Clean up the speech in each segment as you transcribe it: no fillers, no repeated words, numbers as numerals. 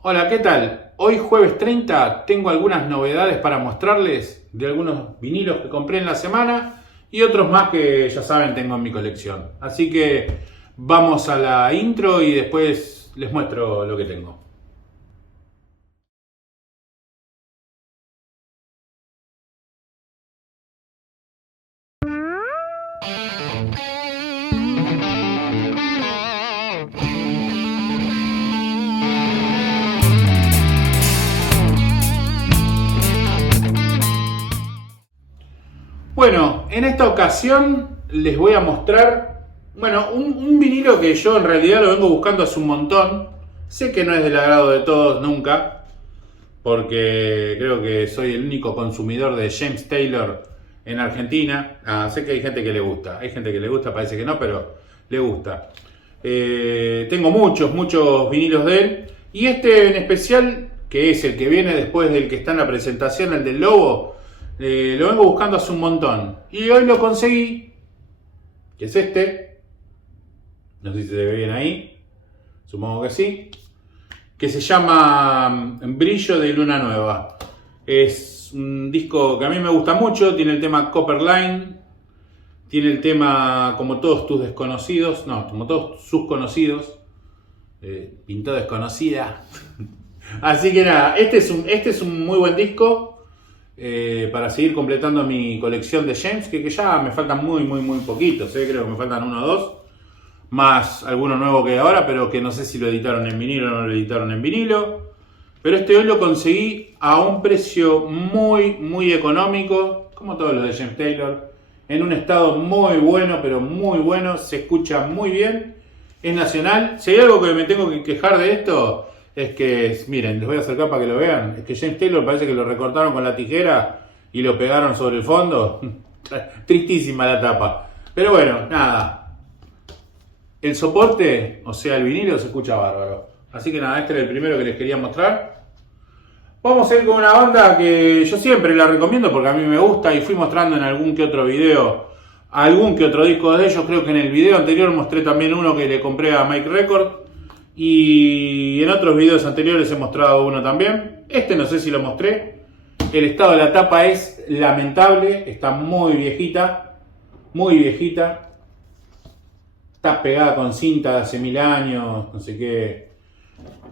Hola, ¿qué tal? Hoy jueves 30 tengo algunas novedades para mostrarles de algunos vinilos que compré en la semana y otros más que ya saben tengo en mi colección. Así que vamos a la intro y después les muestro lo que tengo. Bueno, en esta ocasión les voy a mostrar, un vinilo que yo en realidad lo vengo buscando hace un montón. Sé que no es del agrado de todos nunca, porque creo que soy el único consumidor de James Taylor en Argentina. Sé que hay gente que le gusta, parece que no, pero le gusta. Tengo muchos vinilos de él, y este en especial, que es el que viene después del que está en la presentación, el del Lobo, lo vengo buscando hace un montón. Y hoy lo conseguí, que es este. No sé si se ve bien ahí, supongo que sí. Que se llama Brillo de Luna Nueva. Es un disco que a mí me gusta mucho. Tiene el tema Copper Line. Tiene el tema Como todos tus desconocidos. No, como todos sus conocidos. Pintó desconocida. Así que nada, este es un muy buen disco. Para seguir completando mi colección de James. Que ya me faltan muy poquitos. Creo que me faltan uno o dos. Más alguno nuevo que ahora, pero que no sé si lo editaron en vinilo o no lo editaron en vinilo. Pero este hoy lo conseguí a un precio muy económico, como todos los de James Taylor, en un estado muy bueno, pero muy bueno, se escucha muy bien, es nacional. Si hay algo que me tengo que quejar de esto, es que, miren, les voy a acercar para que lo vean, es que James Taylor parece que lo recortaron con la tijera y lo pegaron sobre el fondo. Tristísima la tapa. Pero bueno, nada. El soporte, o sea el vinilo, se escucha bárbaro. Así que nada, este era el primero que les quería mostrar. Vamos a ir con una banda que yo siempre la recomiendo porque a mí me gusta y fui mostrando en algún que otro video algún que otro disco de ellos. Creo que en el video anterior mostré también uno que le compré a Mike Record, y en otros videos anteriores he mostrado uno también. Este no sé si lo mostré. El estado de la tapa es lamentable, está muy viejita, está pegada con cinta de hace 1000 años, no sé qué.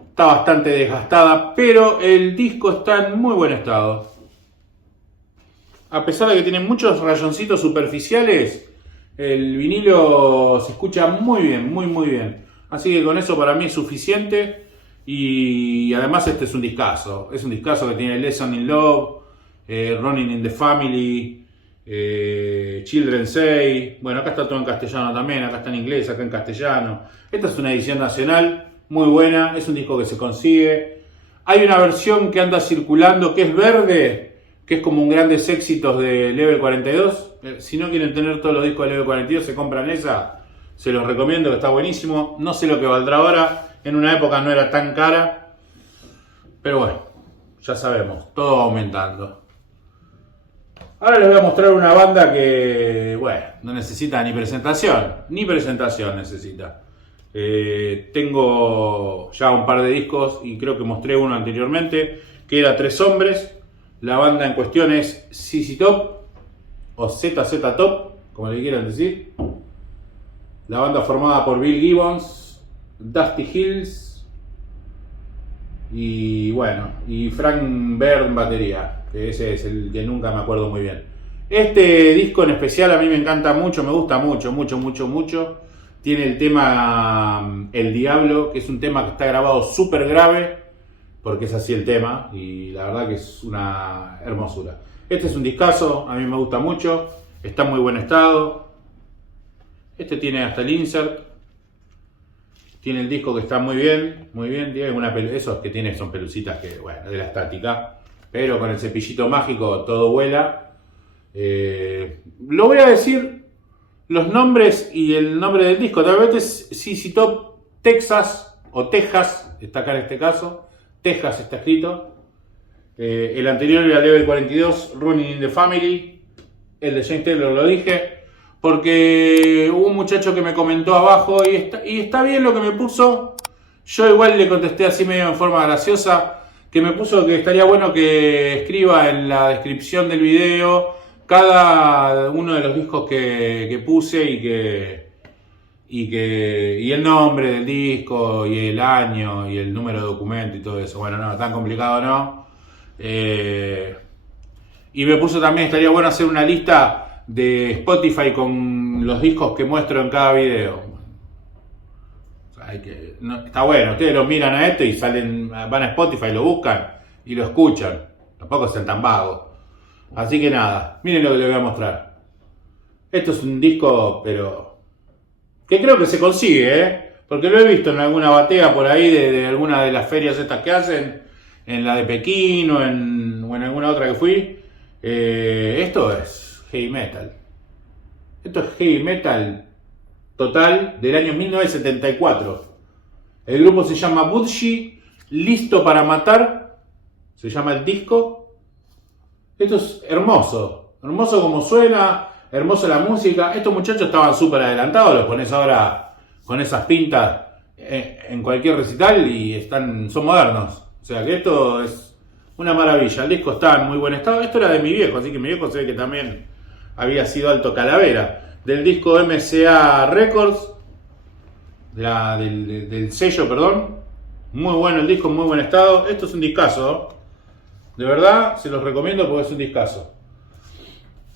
Está bastante desgastada, pero el disco está en muy buen estado. A pesar de que tiene muchos rayoncitos superficiales, el vinilo se escucha muy bien, muy bien. Así que con eso para mí es suficiente. Y además este es un discazo. Es un discazo que tiene Lesson in Love, Running in the Family, Children Say. Bueno, acá está todo en castellano también, acá está en inglés, acá en castellano. Esta es una edición nacional muy buena, es un disco que se consigue. Hay una versión que anda circulando que es verde, que es como un grandes éxitos de Level 42. Si no quieren tener todos los discos de Level 42, se compran esa. Se los recomiendo, que está buenísimo. No sé lo que valdrá ahora. En una época no era tan cara. Pero bueno, ya sabemos, todo va aumentando. Ahora les voy a mostrar una banda que, bueno, no necesita ni presentación necesita. Tengo ya un par de discos y creo que mostré uno anteriormente, que era Tres Hombres. La banda en cuestión es ZZ Top o ZZ Top, como le quieran decir. La banda formada por Bill Gibbons, Dusty Hills y bueno, y Frank Byrne batería, que ese es el que nunca me acuerdo muy bien. Este disco en especial a mí me encanta mucho, me gusta mucho. Tiene el tema El Diablo, que es un tema que está grabado súper grave, porque es así el tema, y la verdad que es una hermosura. Este es un discazo, a mí me gusta mucho, está en muy buen estado. Este tiene hasta el insert. Tiene el disco que está muy bien. Tiene esos que tiene son pelucitas que, bueno, de la estática. Pero con el cepillito mágico todo vuela. Lo voy a decir los nombres y el nombre del disco. Tal vez es ZZ Top Texas o Texas, está acá en este caso. Texas está escrito. El anterior era Level 42, Running in the Family. El de James Taylor lo dije. Porque hubo un muchacho que me comentó abajo y está bien lo que me puso. Yo igual le contesté así medio en forma graciosa, que me puso que estaría bueno que escriba en la descripción del video cada uno de los discos que puse y el nombre del disco y el año y el número de documento y todo eso. Bueno, no, tan complicado no. Y me puso también, estaría bueno hacer una lista de Spotify con los discos que muestro en cada video. O sea, está bueno, ustedes lo miran a esto y van a Spotify, lo buscan y lo escuchan. Tampoco sean tan vagos. Así que nada, miren lo que les voy a mostrar. Esto es un disco, pero que creo que se consigue, porque lo he visto en alguna batea por ahí de alguna de las ferias estas que hacen, en la de Pekín o en alguna otra que fui. Esto es heavy metal. Esto es heavy metal total del año 1974. El grupo se llama Budgie, Listo para Matar, se llama el disco. Esto es hermoso, hermoso como suena, hermosa la música. Estos muchachos estaban súper adelantados, los pones ahora con esas pintas en cualquier recital y son modernos. O sea que esto es una maravilla. El disco está en muy buen estado. Esto era de mi viejo, así que mi viejo se ve que también había sido alto calavera. Del disco MCA Records, del sello, perdón. Muy bueno el disco, en muy buen estado. Esto es un discazo. De verdad, se los recomiendo porque es un discazo.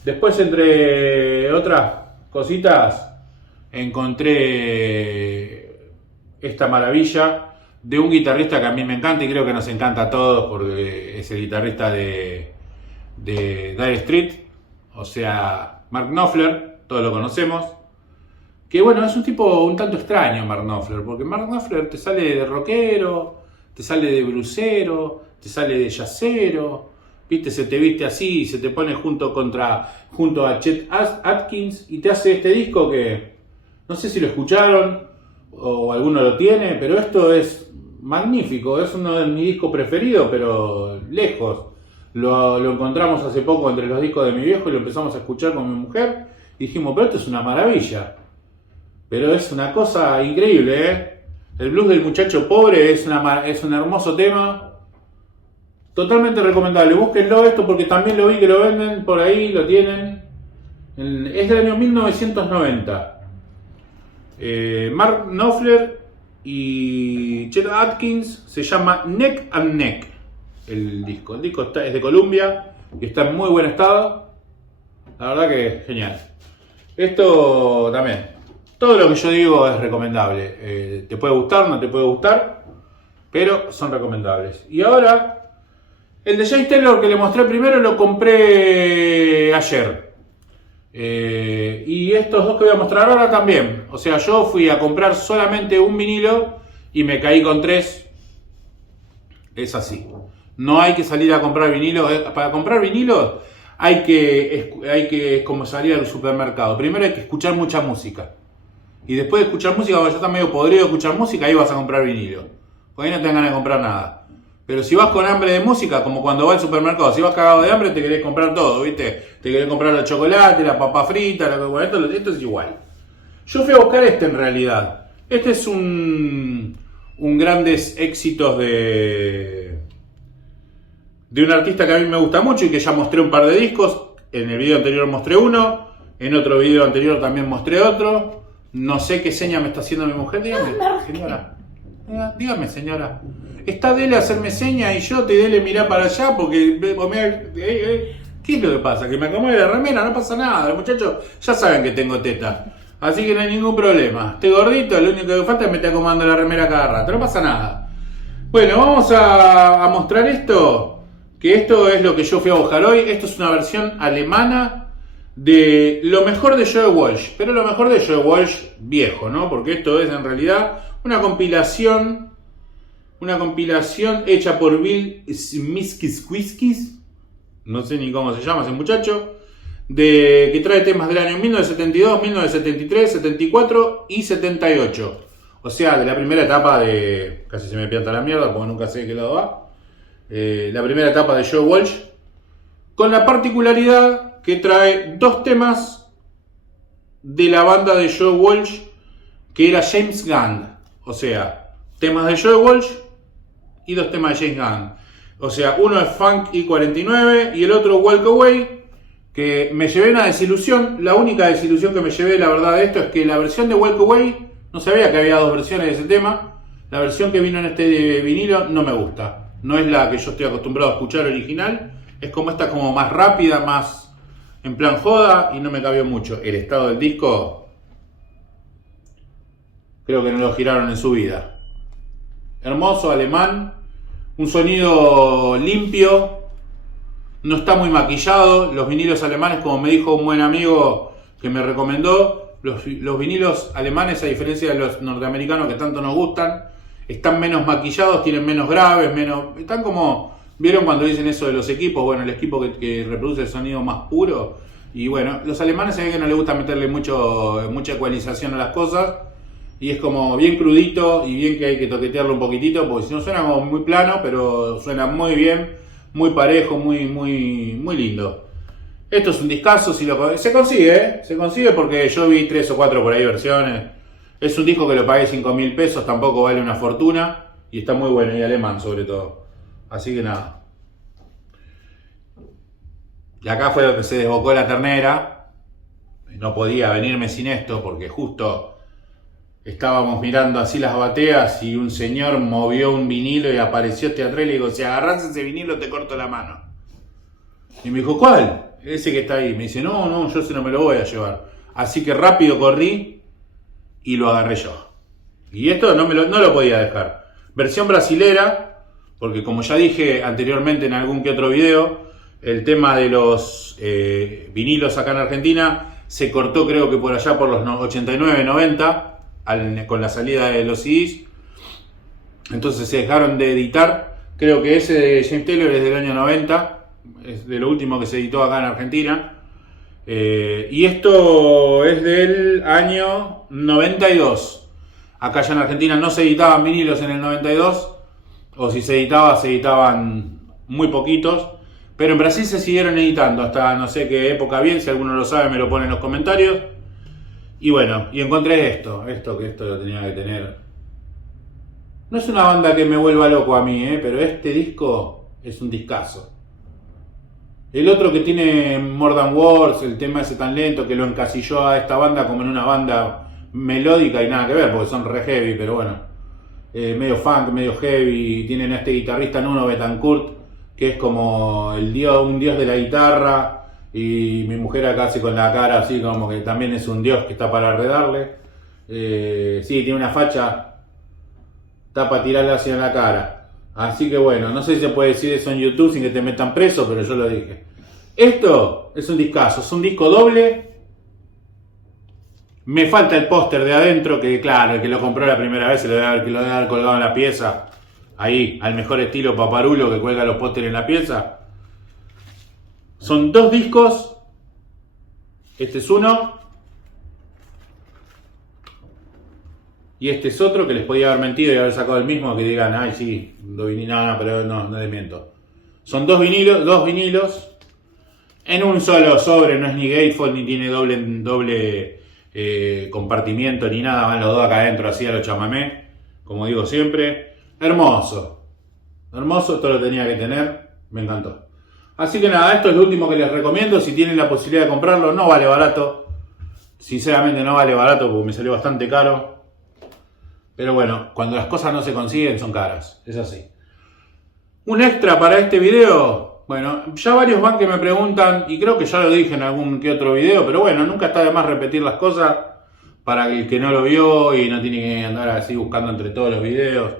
Después, entre otras cositas, encontré esta maravilla de un guitarrista que a mí me encanta y creo que nos encanta a todos porque es el guitarrista de Dire Straits, o sea, Mark Knopfler, todos lo conocemos. Que bueno, es un tipo un tanto extraño Mark Knopfler, porque Mark Knopfler te sale de rockero, te sale de bluesero, te sale de jazzero, viste, se te viste así, se te pone junto a Chet Atkins y te hace este disco que no sé si lo escucharon o alguno lo tiene, pero esto es magnífico, es uno de mis discos preferidos, pero lejos. Lo encontramos hace poco entre los discos de mi viejo y lo empezamos a escuchar con mi mujer y dijimos, pero esto es una maravilla. Pero es una cosa increíble, El blues del muchacho pobre es un hermoso tema. Totalmente recomendable. Búsquenlo esto porque también lo vi que lo venden por ahí, lo tienen. Es del año 1990. Mark Knopfler y Chet Atkins, se llama Neck and Neck el disco. El disco es de Columbia y está en muy buen estado. La verdad que es genial. Esto también. Todo lo que yo digo es recomendable. Te puede gustar, no te puede gustar, pero son recomendables. Y ahora, el de James Taylor que le mostré primero lo compré ayer. Y estos dos que voy a mostrar ahora también. O sea, yo fui a comprar solamente un vinilo y me caí con 3. Es así. No hay que salir a comprar vinilo. Para comprar vinilo hay que como salir al supermercado. Primero hay que escuchar mucha música. Y después de escuchar música, cuando ya está medio podrido de escuchar música, ahí vas a comprar vinilo. Porque ahí no te dan ganas de comprar nada. Pero si vas con hambre de música, como cuando vas al supermercado, si vas cagado de hambre, te querés comprar todo, ¿viste? Te querés comprar el chocolate, la papa frita, esto es igual. Yo fui a buscar en realidad. Este es un grandes éxitos de un artista que a mí me gusta mucho y que ya mostré un par de discos. En el video anterior mostré uno, en otro video anterior también mostré otro. No sé qué seña me está haciendo mi mujer. Dígame, señora. Dígame, señora. Está Dele a hacerme seña y yo te Dele mirá para allá porque... ¿Qué es lo que pasa? Que me acomode la remera, no pasa nada. Los muchachos ya saben que tengo teta. Así que no hay ningún problema. Estoy gordito, lo único que falta es me estar acomodando la remera cada rato. No pasa nada. Bueno, vamos a mostrar esto. Que esto es lo que yo fui a buscar hoy. Esto es una versión alemana de lo mejor de Joe Walsh, pero lo mejor de Joe Walsh viejo, ¿no? Porque esto es en realidad una compilación hecha por Bill Miskis, no sé ni cómo se llama ese muchacho, que trae temas del año 1972, 1973, 74 y 78. O sea, de la primera etapa de... Casi se me pianta la mierda porque nunca sé de qué lado va. La primera etapa de Joe Walsh, con la particularidad que trae 2 temas de la banda de Joe Walsh, que era James Gunn. O sea, temas de Joe Walsh y 2 temas de James Gunn. O sea, uno es Funk I-49 y el otro Walk Away, que me llevé una desilusión. La única desilusión que me llevé, la verdad, de esto es que la versión de Walk Away, no sabía que había 2 versiones de ese tema. La versión que vino en este vinilo no me gusta. No es la que yo estoy acostumbrado a escuchar original. Es como esta, como más rápida, más en plan joda, y no me cabió mucho. El estado del disco, creo que no lo giraron en su vida. Hermoso, alemán, un sonido limpio, no está muy maquillado. Los vinilos alemanes, como me dijo un buen amigo que me recomendó, los vinilos alemanes, a diferencia de los norteamericanos que tanto nos gustan, están menos maquillados, tienen menos graves, están como, ¿vieron cuando dicen eso de los equipos? Bueno, el equipo que reproduce el sonido más puro. Y bueno, los alemanes se ve que no les gusta meterle mucha ecualización a las cosas. Y es como bien crudito y bien que hay que toquetearlo un poquitito, porque si no suena como muy plano, pero suena muy bien, muy parejo, muy lindo. Esto es un discazo, se consigue porque yo vi 3 o 4 por ahí versiones. Es un disco que lo pagué 5.000 pesos, tampoco vale una fortuna y está muy bueno, y alemán sobre todo. Así que nada. Y acá fue donde se desbocó la ternera. No podía venirme sin esto porque justo estábamos mirando así las bateas y un señor movió un vinilo y apareció teatral y le digo, si agarrás ese vinilo te corto la mano. Y me dijo, ¿cuál? Ese que está ahí. Me dice, no, yo ese no me lo voy a llevar. Así que rápido corrí y lo agarré yo. Y esto no lo podía dejar. Versión brasilera, porque como ya dije anteriormente en algún que otro video, el tema de los vinilos acá en Argentina se cortó, creo que por allá por los 89, 90, con la salida de los CDs. Entonces se dejaron de editar. Creo que ese de James Taylor es del año 90, es de lo último que se editó acá en Argentina. Y esto es del año 92. Acá ya en Argentina no se editaban vinilos en el 92, o si se editaban muy poquitos, pero en Brasil se siguieron editando hasta no sé qué época bien. Si alguno lo sabe me lo pone en los comentarios. Y bueno, y encontré esto lo tenía que tener. No es una banda que me vuelva loco a mí, pero este disco es un discazo. El otro que tiene More Than Words, el tema ese tan lento que lo encasilló a esta banda como en una banda melódica y nada que ver, porque son re heavy, pero bueno, medio funk, medio heavy. Tienen a este guitarrista Nuno Betancourt, que es como un dios de la guitarra, y mi mujer acá hace con la cara así como que también es un dios que está para redarle. Sí, tiene una facha, está para tirarle hacia la cara. Así que bueno, no sé si se puede decir eso en YouTube sin que te metan preso, pero yo lo dije. Esto es un discazo, es un disco doble. Me falta el póster de adentro, que claro, el que lo compró la primera vez se lo debe haber colgado en la pieza. Ahí, al mejor estilo Paparulo que cuelga los pósteres en la pieza. Son 2 discos. Este es uno. Y este es otro que les podía haber mentido y haber sacado el mismo, que digan, ay sí, no, pero no les miento. Son 2 vinilos en un solo sobre, no es ni gatefold ni tiene doble compartimiento ni nada, van los 2 acá adentro así a lo chamamé, como digo siempre. Hermoso, esto lo tenía que tener, me encantó. Así que nada, esto es lo último que les recomiendo. Si tienen la posibilidad de comprarlo, no vale barato. Sinceramente no vale barato porque me salió bastante caro. Pero bueno, cuando las cosas no se consiguen son caras, es así. Un extra para este video. Bueno, ya varios van que me preguntan, y creo que ya lo dije en algún que otro video, pero bueno, nunca está de más repetir las cosas para el que no lo vio y no tiene que andar así buscando entre todos los videos.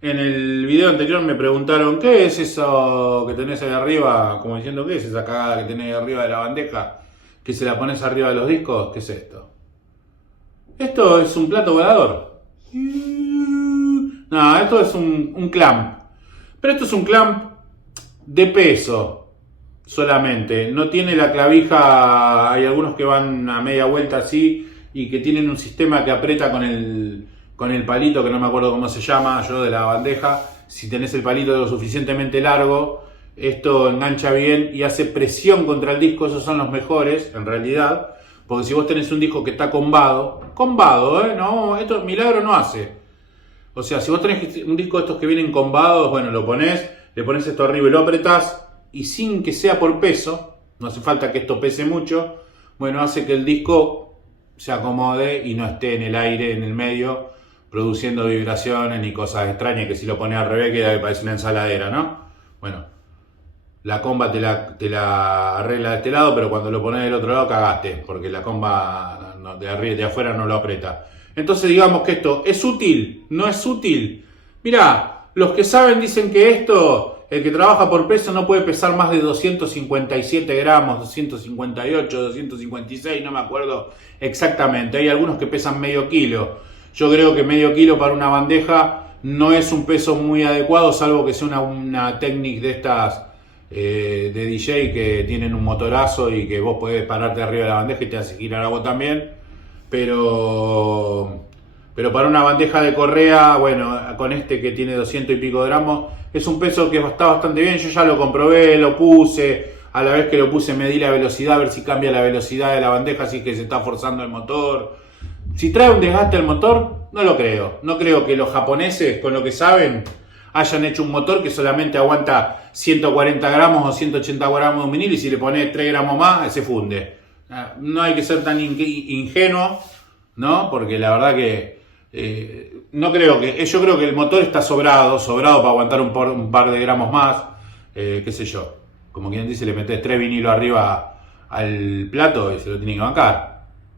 En el video anterior me preguntaron, ¿qué es eso que tenés ahí arriba? Como diciendo, ¿qué es esa cagada que tenés ahí arriba de la bandeja? ¿Que se la pones arriba de los discos? ¿Qué es esto? Esto es un plato volador. No, esto es un clamp. Pero esto es un clamp de peso solamente. No tiene la clavija. Hay algunos que van a media vuelta así y que tienen un sistema que aprieta con el palito, que no me acuerdo cómo se llama yo, de la bandeja. Si tenés el palito lo suficientemente largo, esto engancha bien y hace presión contra el disco. Esos son los mejores en realidad. Porque si vos tenés un disco que está combado, no, esto milagro no hace. O sea, si vos tenés un disco de estos que vienen combados, bueno, lo ponés, le pones esto arriba y lo apretás, y sin que sea por peso, no hace falta que esto pese mucho, bueno, hace que el disco se acomode y no esté en el aire, en el medio, produciendo vibraciones ni cosas extrañas, que si lo pones al revés queda que parece una ensaladera, ¿no? Bueno, la comba te la arregla de este lado, pero cuando lo pones del otro lado cagaste, porque la comba de afuera no lo aprieta. Entonces digamos que esto es útil, no es útil. Mirá, los que saben dicen que esto, el que trabaja por peso no puede pesar más de 257 gramos, 258, 256, no me acuerdo exactamente. Hay algunos que pesan medio kilo. Yo creo que medio kilo para una bandeja no es un peso muy adecuado, salvo que sea una técnica de estas de DJ que tienen un motorazo y que vos podés pararte arriba de la bandeja y te hace girar a vos también. Pero para una bandeja de correa, bueno, con este que tiene 200 y pico gramos, es un peso que está bastante bien. Yo ya lo comprobé, lo puse, a la vez que lo puse medí la velocidad, a ver si cambia la velocidad de la bandeja, si es que se está forzando el motor. Si trae un desgaste el motor, no lo creo. No creo que los japoneses, con lo que saben, hayan hecho un motor que solamente aguanta 140 gramos o 180 gramos de un vinilo y si le pones 3 gramos más, se funde. No hay que ser tan ingenuo, ¿no? Porque la verdad que no creo que... Yo creo que el motor está sobrado para aguantar un par de gramos más, qué sé yo. Como quien dice, le metes 3 vinilos arriba al plato y se lo tiene que bancar.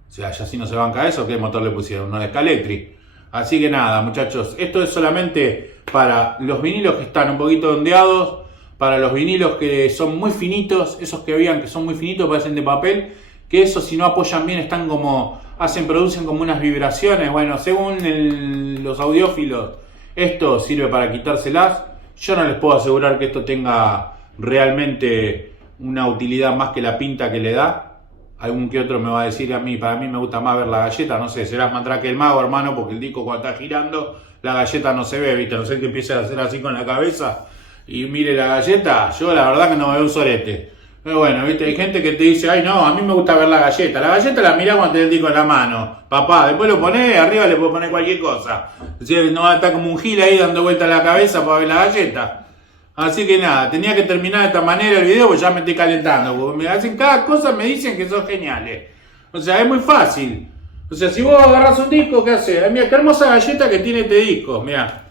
O sea, ya si no se banca eso, ¿qué motor le pusieron? Uno de Scalectric. Así que nada, muchachos, esto es solamente para los vinilos que están un poquito ondeados, para los vinilos que son muy finitos, esos que vean que son muy finitos, parecen de papel, que esos si no apoyan bien están como, producen como unas vibraciones. Bueno, según los audiófilos, esto sirve para quitárselas. Yo no les puedo asegurar que esto tenga realmente una utilidad más que la pinta que le da. Algún que otro me va a decir para mí me gusta más ver la galleta, no sé, serás más que el mago, hermano, porque el disco cuando está girando, la galleta no se ve, ¿viste? No sé que empiece a hacer así con la cabeza y mire la galleta, yo la verdad que no me veo un sorete. Pero bueno, ¿viste? Hay gente que te dice, ay no, a mí me gusta ver la galleta la mirás cuando tenés el disco en la mano, papá, después lo ponés, arriba le podés poner cualquier cosa. Es decir, no va a estar como un gil ahí dando vuelta la cabeza para ver la galleta. Así que nada, tenía que terminar de esta manera el video porque ya me estoy calentando. Porque me hacen cada cosa, me dicen que son geniales. O sea, es muy fácil. O sea, si vos agarrás un disco, ¿qué haces? Mira, qué hermosa galleta que tiene este disco, mira.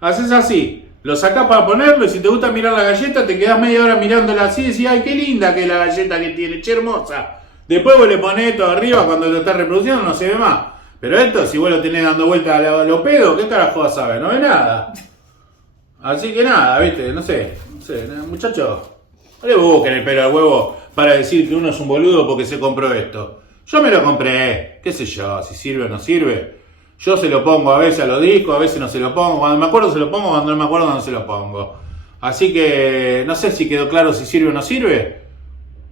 Haces así, lo sacás para ponerlo y si te gusta mirar la galleta, te quedás media hora mirándola así y decís, ay, qué linda que es la galleta que tiene, che, hermosa. Después vos le ponés esto arriba cuando lo estás reproduciendo, no se ve más. Pero esto, si vos lo tenés dando vuelta a los pedos, ¿qué carajo vas a ver? No ve nada. Así que nada, viste, no sé, muchachos, no le busquen el pelo al huevo para decir que uno es un boludo porque se compró esto. Yo me lo compré, qué sé yo, si sirve o no sirve. Yo se lo pongo a veces a los discos, a veces no se lo pongo. Cuando me acuerdo se lo pongo, cuando no me acuerdo no se lo pongo. Así que no sé si quedó claro si sirve o no sirve.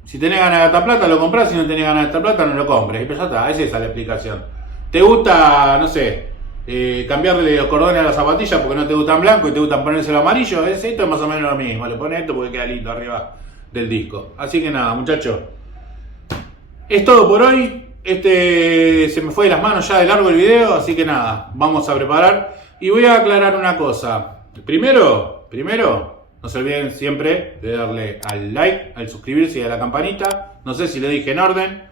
Si tenés ganas de gastar plata lo comprás, si no tenés ganas de gastar plata no lo compres. Y pues ya está, esa es la explicación. ¿Te gusta, no sé, cambiarle los cordones a las zapatillas porque no te gustan blanco y te gustan ponérselo amarillo? Esto es más o menos lo mismo. Le pones esto porque queda lindo arriba del disco. Así que nada, muchachos. Es todo por hoy. Se me fue de las manos ya de largo el video, así que nada, vamos a preparar. Y voy a aclarar una cosa. Primero, no se olviden siempre de darle al like, al suscribirse y a la campanita. No sé si le dije en orden.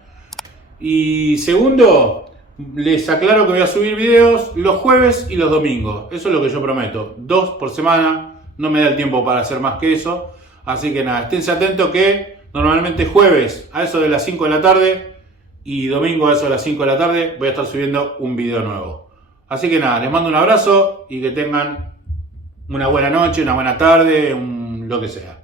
Y segundo, les aclaro que voy a subir videos los jueves y los domingos. Eso es lo que yo prometo. 2 por semana. No me da el tiempo para hacer más que eso. Así que nada, esténse atentos que normalmente jueves a eso de las 5 de la tarde y domingo a eso de las 5 de la tarde voy a estar subiendo un video nuevo. Así que nada, les mando un abrazo y que tengan una buena noche, una buena tarde, lo que sea.